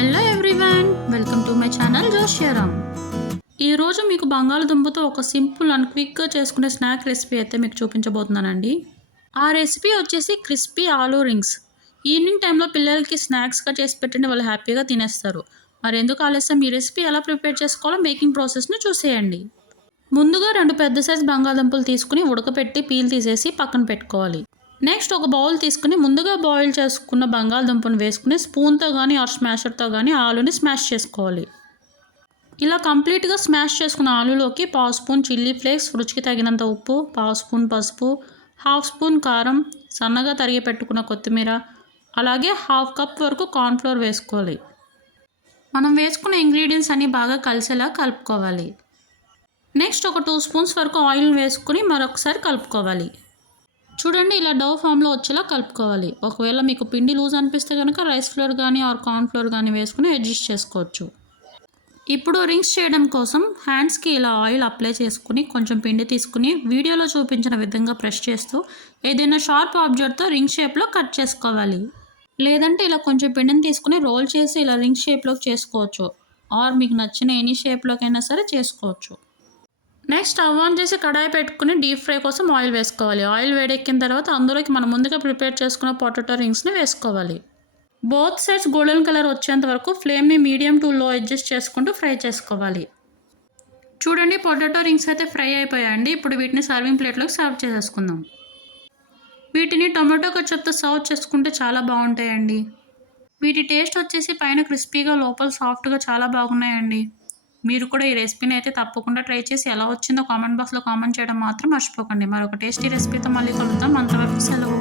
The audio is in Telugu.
Hello everyone, welcome to my channel Joshyaram. ఈరోజు మీకు బంగాళదుంపతో ఒక సింపుల్ అండ్ క్విక్గా చేసుకునే స్నాక్ రెసిపీ అయితే మీకు చూపించబోతున్నానండి. ఆ రెసిపీ వచ్చేసి క్రిస్పీ ఆలూ రింగ్స్. ఈవినింగ్ టైంలో పిల్లలకి స్నాక్స్గా చేసి పెట్టండి, వాళ్ళు హ్యాపీగా తినేస్తారు. మరి ఎందుకు ఆలస్యం, ఈ రెసిపీ ఎలా ప్రిపేర్ చేసుకోవాలో మేకింగ్ ప్రాసెస్ని చూసేయండి. ముందుగా 2 పెద్ద సైజ్ బంగాళదుంపలు తీసుకుని ఉడకపెట్టి పీల్ తీసేసి పక్కన పెట్టుకోవాలి. నెక్స్ట్ ఒక బౌల్ తీసుకుని ముందుగా బాయిల్ చేసుకున్న బంగాళదుంపను వేసుకుని స్పూన్తో కానీ ఆర్ స్మాషర్తో కానీ ఆలూని స్మాష్ చేసుకోవాలి. ఇలా కంప్లీట్గా స్మాష్ చేసుకున్న ఆలూలోకి 1/2 స్పూన్ చిల్లీ ఫ్లేక్స్, రుచికి తగినంత ఉప్పు, 1/2 స్పూన్ పసుపు, 1/2 స్పూన్ కారం, సన్నగా తరిగి పెట్టుకున్న కొత్తిమీర, అలాగే 1/2 కప్ వరకు కార్న్ఫ్లోర్ వేసుకోవాలి. మనం వేసుకున్న ఇంగ్రీడియంట్స్ అన్నీ బాగా కలిసేలా కలుపుకోవాలి. నెక్స్ట్ ఒక 2 స్పూన్స్ వరకు ఆయిల్ వేసుకుని మరొకసారి కలుపుకోవాలి. చూడండి, ఇలా డవ్ ఫామ్లో వచ్చేలా కలుపుకోవాలి. ఒకవేళ మీకు పిండి లూజ్ అనిపిస్తే కనుక రైస్ ఫ్లోర్ కానీ ఆర్ కార్న్ ఫ్లోర్ కానీ వేసుకుని అడ్జస్ట్ చేసుకోవచ్చు. ఇప్పుడు రింగ్స్ చేయడం కోసం హ్యాండ్స్కి ఇలా ఆయిల్ అప్లై చేసుకుని కొంచెం పిండి తీసుకుని వీడియోలో చూపించిన విధంగా ప్రెస్ చేస్తూ ఏదైనా షార్ప్ ఆబ్జెక్ట్తో రింగ్ షేప్లో కట్ చేసుకోవాలి. లేదంటే ఇలా కొంచెం పిండిని తీసుకుని రోల్ చేసి ఇలా రింగ్ షేప్లోకి చేసుకోవచ్చు, ఆర్ మీకు నచ్చిన ఎనీ షేప్లోకైనా సరే చేసుకోవచ్చు. నెక్స్ట్ స్టవ్ ఆన్ చేసి కడాయి పెట్టుకుని డీప్ ఫ్రై కోసం ఆయిల్ వేసుకోవాలి. ఆయిల్ వేడెక్కిన తర్వాత అందులోకి మనం ముందుగా ప్రిపేర్ చేసుకున్న పొటాటో రింగ్స్ని వేసుకోవాలి. బోత్ సైడ్స్ గోల్డెన్ కలర్ వచ్చేంత వరకు ఫ్లేమ్ని మీడియం టు లో అడ్జస్ట్ చేసుకుంటూ ఫ్రై చేసుకోవాలి. చూడండి, పొటాటో రింగ్స్ అయితే ఫ్రై అయిపోయాయండి. ఇప్పుడు వీటిని సర్వింగ్ ప్లేట్లోకి సర్వ్ చేసేసుకుందాం. వీటిని టొమాటో కచప్తో సర్వ్ చేసుకుంటే చాలా బాగుంటాయండి. వీటి టేస్ట్ వచ్చేసి పైన క్రిస్పీగా లోపల సాఫ్ట్గా చాలా బాగున్నాయండి. మీరు కూడా ఈ రెసిపీని అయితే తప్పకుండా ట్రై చేసి ఎలా వచ్చిందో కామెంట్ బాక్స్లో కామెంట్ చేయడం మాత్రం మర్చిపోకండి. మరొక టేస్టీ రెసిపీతో మళ్ళీ కలుద్దాం. అంతవరకు సెలవు.